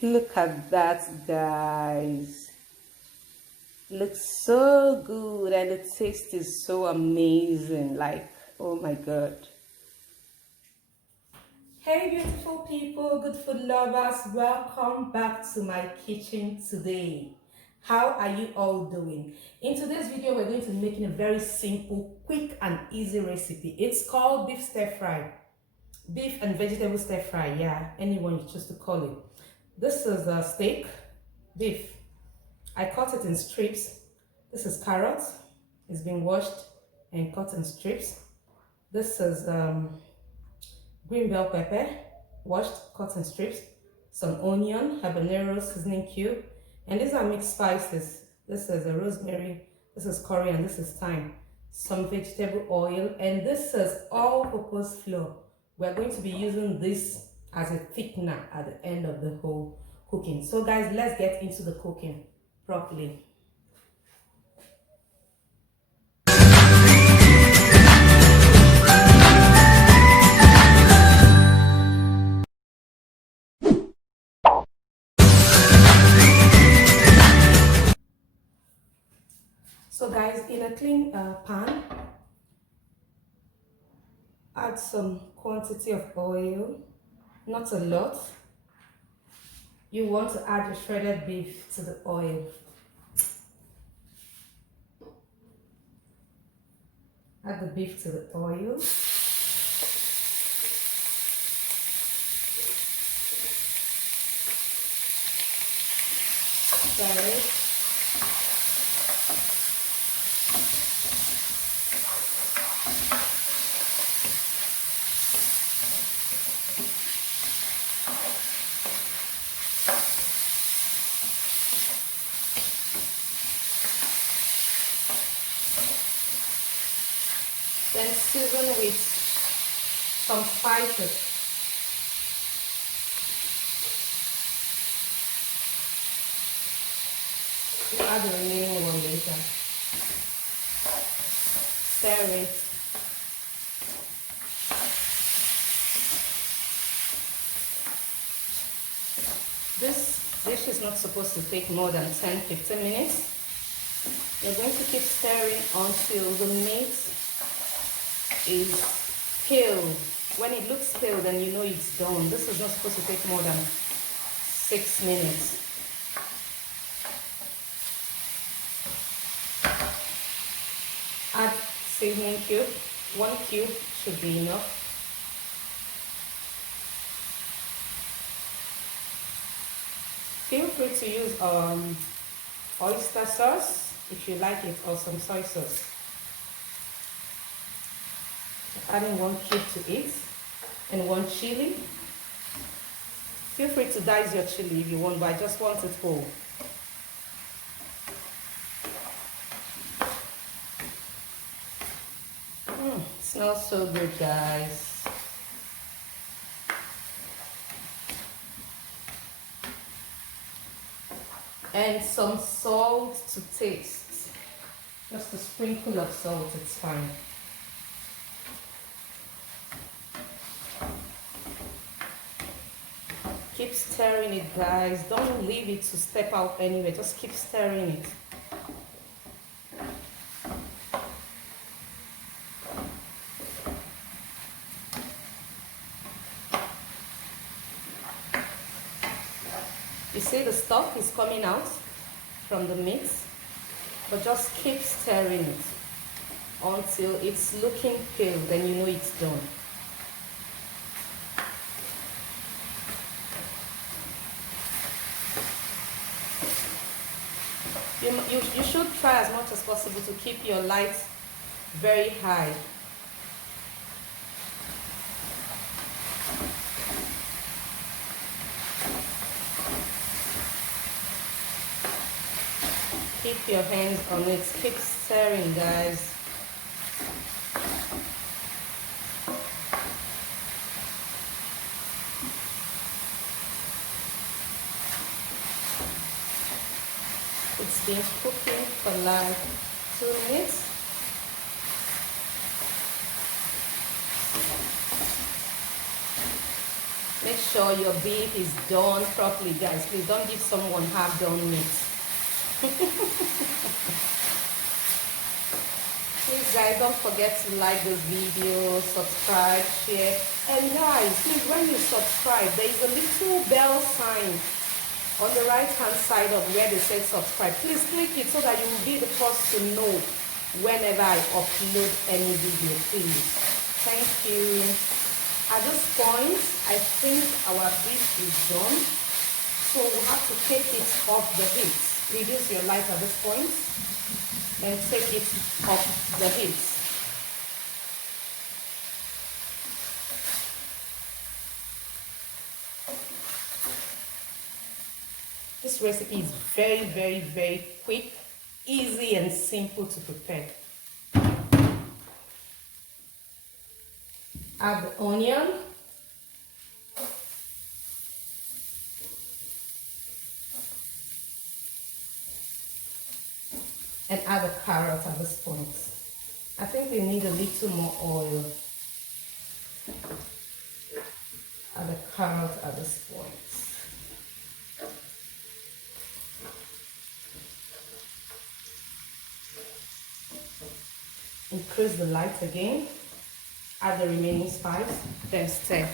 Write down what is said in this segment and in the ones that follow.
Look at that, guys. Looks so good and the taste is so amazing. Like, oh my god. Hey beautiful people, good food lovers, welcome back to my kitchen today. How are you all doing? In today's video, we're going to be making a very simple, quick and easy recipe. It's called beef stir fry. Beef and vegetable stir fry, yeah, anyone you choose to call it. This is a steak, beef. I cut it in strips. This is carrot. It's been washed and cut in strips. This is green bell pepper, washed, cut in strips. Some onion, habanero, seasoning cube. And these are mixed spices. This is a rosemary, this is curry, and this is thyme. Some vegetable oil, and this is all-purpose flour. We're going to be using this as a thickener at the end of the whole cooking. So guys, let's get into the cooking properly. So guys, in a clean pan, add some quantity of oil, not a lot. You want to add the shredded beef to the oil. Add the beef to the oil. Stir it. Then season with some spices. You add the remaining one later. Stir it. This dish is not supposed to take more than 10-15 minutes. You're going to keep stirring until the meat is pale. When it looks pale, then you know it's done. This is not supposed to take more than 6 minutes. Add seasoning cube. 1 cube should be enough. Feel free to use oyster sauce if you like it, or some soy sauce. Adding 1 cube to it, and 1 chili. Feel free to dice your chili if you want, but I just want it whole. It smells so good, guys. And some salt to taste. Just a sprinkle of salt, it's fine. Keep stirring it, guys. Don't leave it to step out anyway. Just keep stirring it. You see the stock is coming out from the meat, but just keep stirring it until it's looking pale, then you know it's done. You should try as much as possible to keep your light very high. Keep your hands on it. Keep stirring, guys. It's been cooking for like 2 minutes. Make make sure your beef is done properly, guys. Please don't give someone half done meat. Please, guys, don't forget to like this video, subscribe, share. And guys, please, when you subscribe, there is a little bell sign on the right hand side of where they say subscribe. Please click it so that you will be the first to know whenever I upload any video, please. Thank you. At this point, I think our beef is done. So we have to take it off the heat. Reduce your light at this point and take it off the heat. This recipe is very, very, very quick, easy and simple to prepare. Add the onion. And add the carrot at this point. I think we need a little more oil. Add the carrot at this point. Increase the light again. Add the remaining spice, then stir.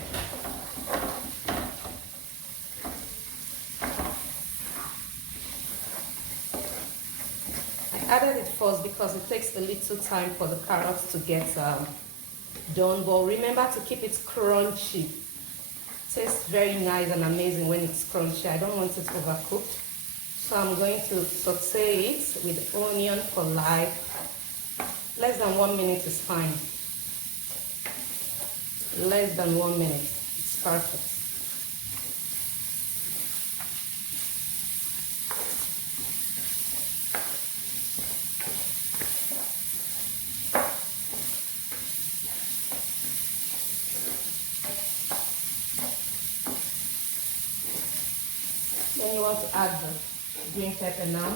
I added it first because it takes a little time for the carrots to get done, but remember to keep it crunchy. It tastes very nice and amazing when it's crunchy. I don't want it overcooked, so I'm going to saute it with onion for like less than 1 minute is fine. Less than 1 minute, it's perfect. Then you want to add the green pepper now.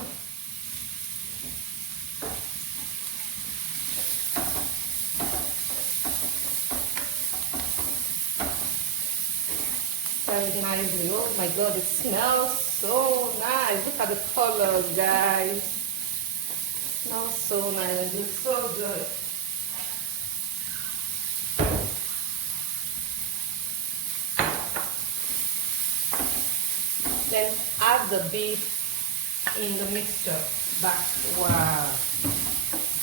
Very nicely. Oh my god, it smells so nice. Look at the colors, guys. It smells so nice. It looks so good. Then add the beef in the mixture back. Wow,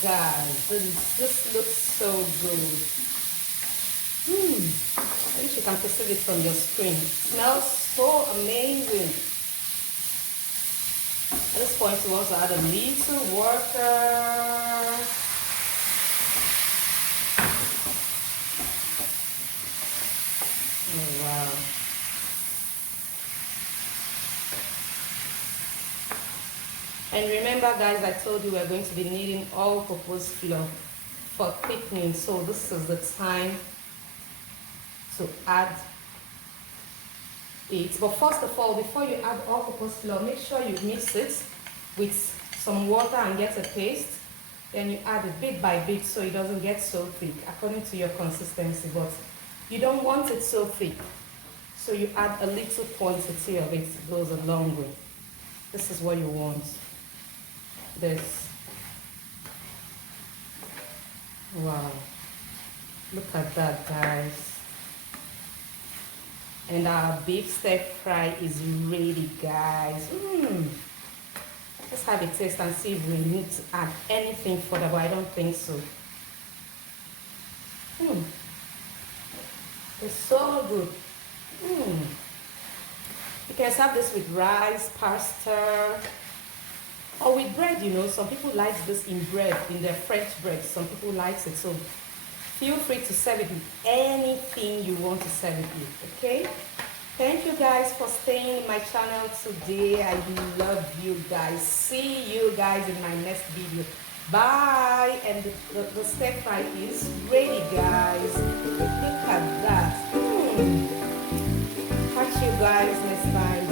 guys, this looks so good. I wish you can perceive it from your screen. It smells so amazing. At this point, you want to add a little water. Oh, wow. And remember, guys, I told you we're going to be needing all-purpose flour for thickening. So this is the time to add it. But first of all, before you add all-purpose flour, make sure you mix it with some water and get a paste. Then you add it bit by bit so it doesn't get so thick according to your consistency, but you don't want it so thick. So you add a little quantity of it. It goes a long way. This is what you want. This. Wow. Look at that, guys. And our beef stir fry is ready, guys. Let's have a taste and see if we need to add anything further, but I don't think so. It's so good. You can serve this with rice, pasta, or with bread, you know. Some people like this in bread, in their French bread. Some people like it, so feel free to serve it with anything you want to serve it with, okay? Thank you guys for staying in my channel today. I love you guys. See you guys in my next video. Bye. And the stir fry is ready, guys. Look at that. Catch you guys next time.